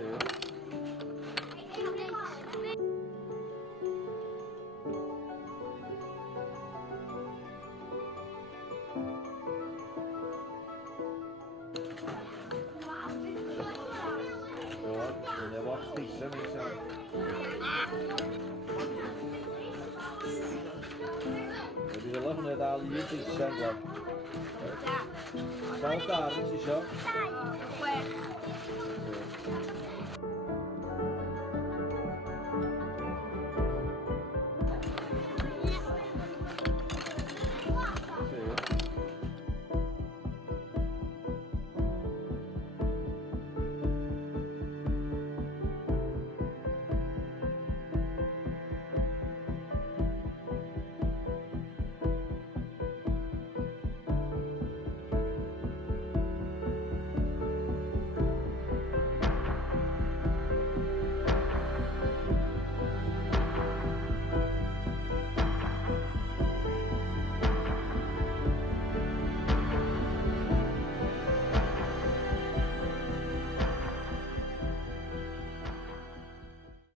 Det var spisse, liksom. Heb je de lach net al hier te zijn? Zou daar is zo?